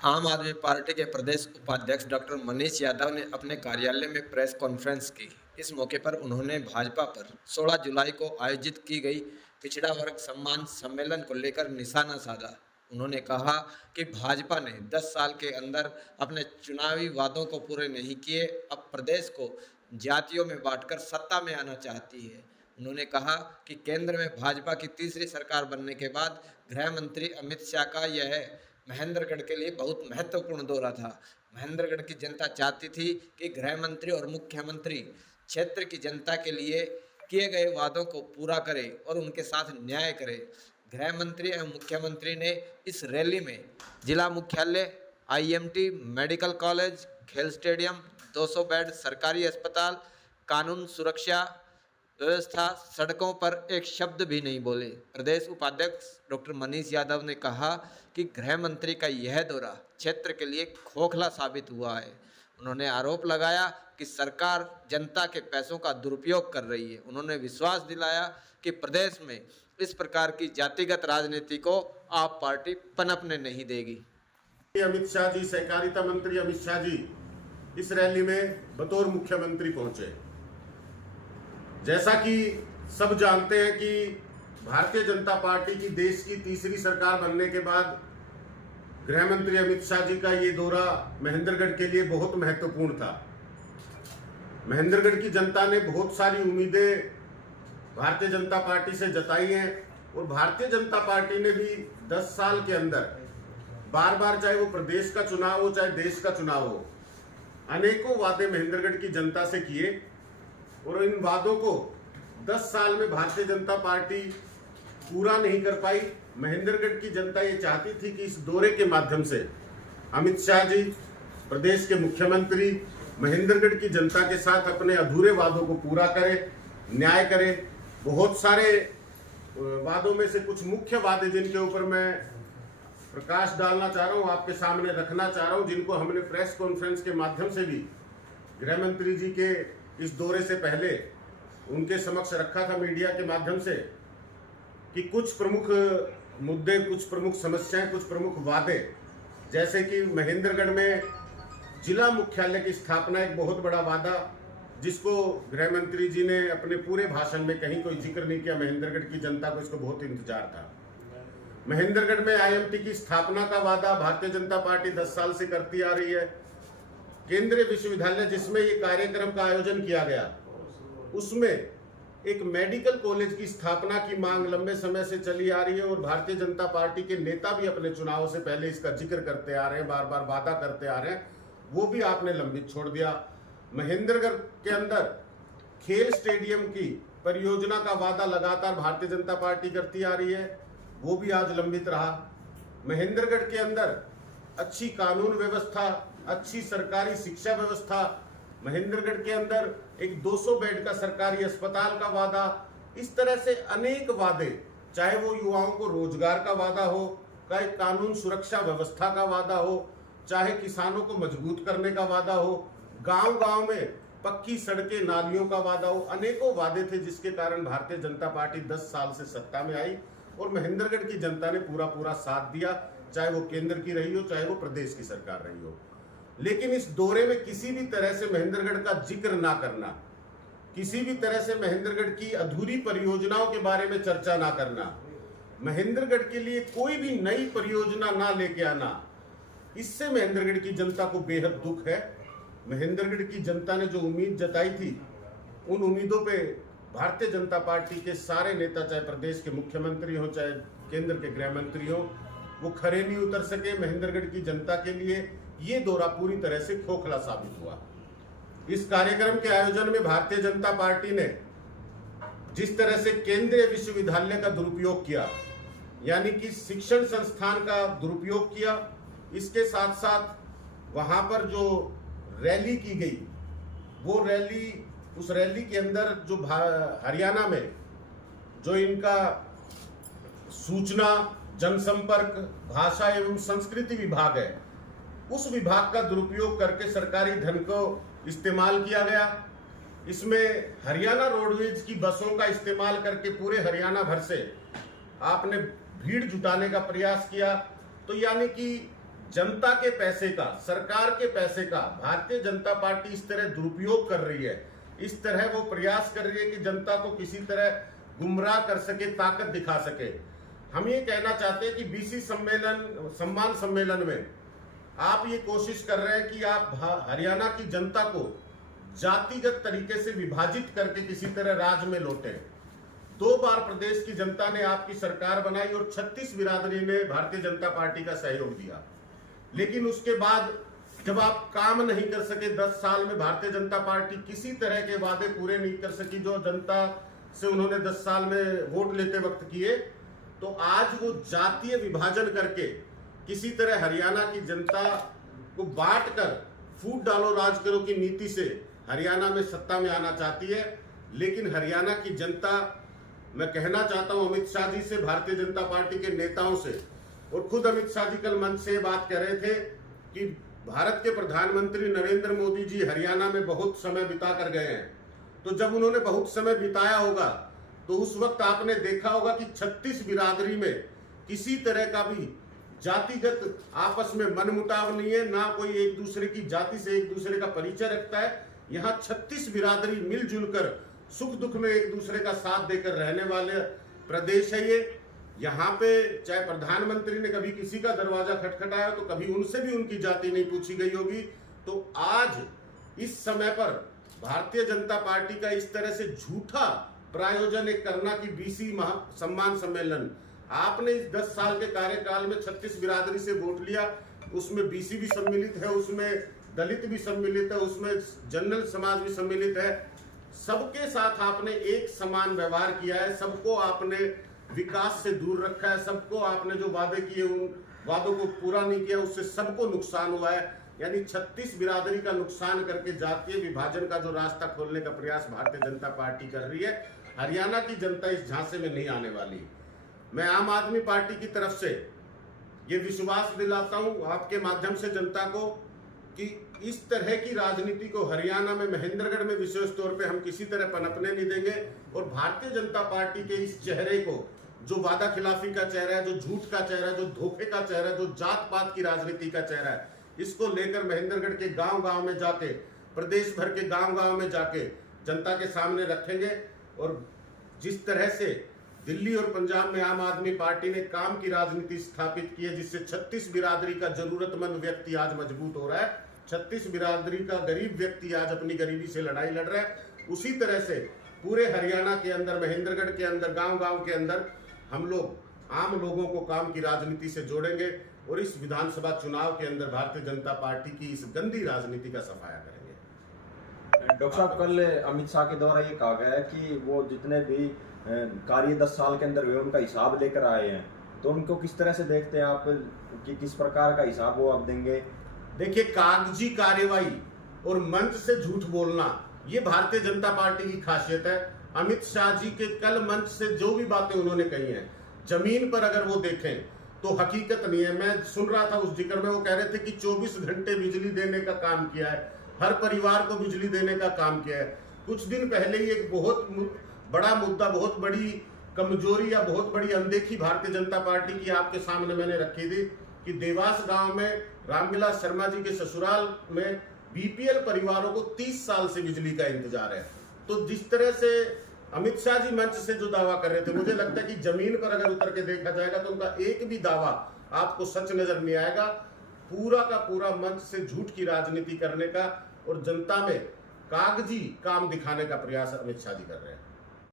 आम आदमी पार्टी के प्रदेश उपाध्यक्ष डॉक्टर मनीष यादव ने अपने कार्यालय में प्रेस कॉन्फ्रेंस की। इस मौके पर उन्होंने भाजपा पर 16 जुलाई को आयोजित की गई पिछड़ा वर्ग सम्मान सम्मेलन को लेकर निशाना साधा। उन्होंने कहा कि भाजपा ने 10 साल के अंदर अपने चुनावी वादों को पूरे नहीं किए, अब प्रदेश को जातियों में बांटकर सत्ता में आना चाहती है। उन्होंने कहा कि केंद्र में भाजपा की तीसरी सरकार बनने के बाद गृह मंत्री अमित शाह का यह महेंद्रगढ़ के लिए बहुत महत्वपूर्ण दौरा था। महेंद्रगढ़ की जनता चाहती थी कि गृह मंत्री और मुख्यमंत्री क्षेत्र की जनता के लिए किए गए वादों को पूरा करे और उनके साथ न्याय करे। गृह मंत्री एवं मुख्यमंत्री ने इस रैली में जिला मुख्यालय, आईएमटी, मेडिकल कॉलेज, खेल स्टेडियम, 200 बेड सरकारी अस्पताल, कानून सुरक्षा व्यवस्था, सड़कों पर एक शब्द भी नहीं बोले। प्रदेश उपाध्यक्ष डॉक्टर मनीष यादव ने कहा कि गृह मंत्री का यह दौरा क्षेत्र के लिए खोखला साबित हुआ है। उन्होंने आरोप लगाया कि सरकार जनता के पैसों का दुरुपयोग कर रही है। उन्होंने विश्वास दिलाया कि प्रदेश में इस प्रकार की जातिगत राजनीति को आप पार्टी पनपने नहीं देगी। अमित शाह जी, सहकारिता मंत्री अमित शाह जी इस रैली में बतौर मुख्यमंत्री पहुंचे। जैसा कि सब जानते हैं कि भारतीय जनता पार्टी की देश की तीसरी सरकार बनने के बाद गृह मंत्री अमित शाह जी का ये दौरा महेंद्रगढ़ के लिए बहुत महत्वपूर्ण था। महेंद्रगढ़ की जनता ने बहुत सारी उम्मीदें भारतीय जनता पार्टी से जताई हैं और भारतीय जनता पार्टी ने भी 10 साल के अंदर बार बार, चाहे वो प्रदेश का चुनाव हो चाहे देश का चुनाव हो, अनेकों वादे महेंद्रगढ़ की जनता से किए और इन वादों को 10 साल में भारतीय जनता पार्टी पूरा नहीं कर पाई। महेंद्रगढ़ की जनता ये चाहती थी कि इस दौरे के माध्यम से अमित शाह जी, प्रदेश के मुख्यमंत्री, महेंद्रगढ़ की जनता के साथ अपने अधूरे वादों को पूरा करें, न्याय करें। बहुत सारे वादों में से कुछ मुख्य वादे जिनके ऊपर मैं प्रकाश डालना चाह रहा हूँ, आपके सामने रखना चाह रहा हूँ, जिनको हमने प्रेस कॉन्फ्रेंस के माध्यम से भी गृह मंत्री जी के इस दौरे से पहले उनके समक्ष रखा था मीडिया के माध्यम से, कि कुछ प्रमुख मुद्दे, कुछ प्रमुख समस्याएं, कुछ प्रमुख वादे, जैसे कि महेंद्रगढ़ में जिला मुख्यालय की स्थापना एक बहुत बड़ा वादा, जिसको गृह मंत्री जी ने अपने पूरे भाषण में कहीं कोई जिक्र नहीं किया। महेंद्रगढ़ की जनता को इसको बहुत इंतजार था। महेंद्रगढ़ में आईएमटी की स्थापना का वादा भारतीय जनता पार्टी 10 साल से करती आ रही है। केंद्रीय विश्वविद्यालय जिसमें ये कार्यक्रम का आयोजन किया गया, उसमें एक मेडिकल कॉलेज की स्थापना की मांग लंबे समय से चली आ रही है और भारतीय जनता पार्टी के नेता भी अपने चुनाव से पहले इसका जिक्र करते आ रहे हैं, बार बार वादा करते आ रहे हैं, वो भी आपने लंबित छोड़ दिया। महेंद्रगढ़ के अंदर खेल स्टेडियम की परियोजना का वादा लगातार भारतीय जनता पार्टी करती आ रही है, वो भी आज लंबित रहा। महेंद्रगढ़ के अंदर अच्छी कानून व्यवस्था, अच्छी सरकारी शिक्षा व्यवस्था, महेंद्रगढ़ के अंदर एक 200 बेड का सरकारी अस्पताल का वादा, इस तरह से अनेक वादे, चाहे वो युवाओं को रोजगार का वादा हो, चाहे कानून सुरक्षा व्यवस्था का वादा हो, चाहे किसानों को मजबूत करने का वादा हो, गांव-गांव में पक्की सड़कें, नालियों का वादा हो, अनेकों वादे थे जिसके कारण भारतीय जनता पार्टी 10 साल से सत्ता में आई और महेंद्रगढ़ की जनता ने पूरा साथ दिया, चाहे वो केंद्र की रही हो, चाहे वो प्रदेश की सरकार रही हो। लेकिन इस दौरे में किसी भी तरह से महेंद्रगढ़ का जिक्र ना करना, किसी भी तरह से महेंद्रगढ़ की अधूरी परियोजनाओं के बारे में चर्चा ना करना, महेंद्रगढ़ के लिए कोई भी नई परियोजना ना लेके आना, इससे महेंद्रगढ़ की जनता को बेहद दुख है। महेंद्रगढ़ की जनता ने जो उम्मीद जताई थी, उन उम्मीदों पे भारतीय जनता पार्टी के सारे नेता, चाहे प्रदेश के मुख्यमंत्री हो चाहे केंद्र के गृह मंत्री हो, वो खरे नहीं उतर सके। महेंद्रगढ़ की जनता के लिए ये दौरा पूरी तरह से खोखला साबित हुआ। इस कार्यक्रम के आयोजन में भारतीय जनता पार्टी ने जिस तरह से केंद्रीय विश्वविद्यालय का दुरुपयोग किया, यानी कि शिक्षण संस्थान का दुरुपयोग किया, इसके साथ साथ वहां पर जो रैली की गई, वो रैली, उस रैली के अंदर जो हरियाणा में जो इनका सूचना, जनसंपर्क, भाषा एवं संस्कृति विभाग है, उस विभाग का दुरुपयोग करके सरकारी धन को इस्तेमाल किया गया। इसमें हरियाणा रोडवेज की बसों का इस्तेमाल करके पूरे हरियाणा भर से आपने भीड़ जुटाने का प्रयास किया। तो यानी कि जनता के पैसे का, सरकार के पैसे का भारतीय जनता पार्टी इस तरह दुरुपयोग कर रही है, इस तरह वो प्रयास कर रही है कि जनता को किसी तरह गुमराह कर सके, ताकत दिखा सके। हम ये कहना चाहते हैं कि बीसी सम्मान सम्मेलन में आप ये कोशिश कर रहे हैं कि आप हरियाणा की जनता को जातिगत तरीके से विभाजित करके किसी तरह राज में लौटे। 2 बार प्रदेश की जनता ने आपकी सरकार बनाई और 36 बिरादरी ने भारतीय जनता पार्टी का सहयोग दिया, लेकिन उसके बाद जब आप काम नहीं कर सके, 10 साल में भारतीय जनता पार्टी किसी तरह के वादे पूरे नहीं कर सकी जो जनता से उन्होंने 10 साल में वोट लेते वक्त किए, तो आज वो जातीय विभाजन करके किसी तरह हरियाणा की जनता को बांट कर फूट डालो राज करो की नीति से हरियाणा में सत्ता में आना चाहती है। लेकिन हरियाणा की जनता, मैं कहना चाहता हूं अमित शाह जी से, भारतीय जनता पार्टी के नेताओं से, और खुद अमित शाह जी कल मंच से बात कर रहे थे कि भारत के प्रधानमंत्री नरेंद्र मोदी जी हरियाणा में बहुत समय बिता कर गए हैं, तो जब उन्होंने बहुत समय बिताया होगा तो उस वक्त आपने देखा होगा कि 36 बिरादरी में किसी तरह का भी जातिगत आपस में मनमुटाव नहीं है, ना कोई एक दूसरे की जाति से एक दूसरे का परिचय रखता है। यहाँ 36 बिरादरी मिलजुल कर सुख दुख में एक दूसरे का साथ देकर रहने वाले प्रदेश है ये। यहाँ पे चाहे प्रधानमंत्री ने कभी किसी का दरवाजा खटखटाया तो कभी उनसे भी उनकी जाति नहीं पूछी गई होगी। तो आज इस समय पर भारतीय जनता पार्टी का इस तरह से झूठा प्रायोजन एक करना कि बीसी सम्मान सम्मेलन, आपने इस 10 साल के कार्यकाल में 36 बिरादरी से वोट लिया, उसमें बीसी भी सम्मिलित है, उसमें दलित भी सम्मिलित है, उसमें जनरल समाज भी सम्मिलित है। सबके साथ आपने एक समान व्यवहार किया है, सबको आपने विकास से दूर रखा है, सबको आपने जो वादे किए उन वादों को पूरा नहीं किया, उससे सबको नुकसान हुआ है। यानी 36 बिरादरी का नुकसान करके जातीय विभाजन का जो रास्ता खोलने का प्रयास भारतीय जनता पार्टी कर रही है, हरियाणा की जनता इस झांसे में नहीं आने वाली। मैं आम आदमी पार्टी की तरफ से ये विश्वास दिलाता हूं आपके माध्यम से जनता को कि इस तरह की राजनीति को हरियाणा में, महेंद्रगढ़ में विशेष तौर पे हम किसी तरह पनपने नहीं देंगे। और भारतीय जनता पार्टी के इस चेहरे को, जो वादा खिलाफी का चेहरा है, जो झूठ का चेहरा है, जो धोखे का चेहरा है, जो जात पात की राजनीति का चेहरा है, इसको लेकर महेंद्रगढ़ के गांव-गांव में जाके, प्रदेश भर के गांव-गांव में जाके जनता के सामने रखेंगे। और जिस तरह से दिल्ली और पंजाब में आम आदमी पार्टी ने काम की राजनीति स्थापित की है, जिससे 36 बिरादरी का जरूरतमंद व्यक्ति आज मजबूत हो रहा है, 36 बिरादरी का गरीब व्यक्ति आज अपनी गरीबी से लड़ाई लड़ रहा है, उसी तरह से पूरे हरियाणा के अंदर, महेंद्रगढ़ के अंदर, गांव-गांव के अंदर हम लोग आम लोगों को काम की राजनीति से जोड़ेंगे और इस विधानसभा चुनाव के अंदर भारतीय जनता पार्टी की इस गंदी राजनीति का सफाया करेंगे। डॉक्टर साहब, कल अमित शाह के द्वारा ये कहा गया है कि वो जितने भी कार्य 10 साल के अंदर हुए उनका हिसाब लेकर आए हैं, तो उनको किस तरह से देखते हैं आप कि किस प्रकार का हिसाब वो आप देंगे? देखिए, कागजी कार्यवाही और मंच से झूठ बोलना ये भारतीय जनता पार्टी की खासियत है। अमित शाह जी के कल मंच से जो भी बातें उन्होंने कही हैं, जमीन पर अगर वो देखें तो हकीकत नहीं है। मैं सुन रहा था उस जिक्र में, वो कह रहे थे कि 24 घंटे बिजली देने का काम किया है, हर परिवार को बिजली देने का काम किया है। कुछ दिन पहले ही एक बहुत बड़ा मुद्दा, बहुत बड़ी कमजोरी या बहुत बड़ी अनदेखी भारतीय जनता पार्टी की आपके सामने मैंने रखी थी कि देवास गांव में रामविलास शर्मा जी के ससुराल में बीपीएल परिवारों को 30 साल से बिजली का इंतजार है। तो जिस तरह से अमित शाह जी मंच से जो दावा कर रहे थे, मुझे लगता है कि जमीन पर अगर उतर के देखा जाएगा तो उनका एक भी दावा आपको सच नजर नहीं आएगा। पूरा का पूरा मंच से झूठ की राजनीति करने का और जनता में कागजी काम दिखाने का प्रयास अमित शाह जी कर रहे हैं।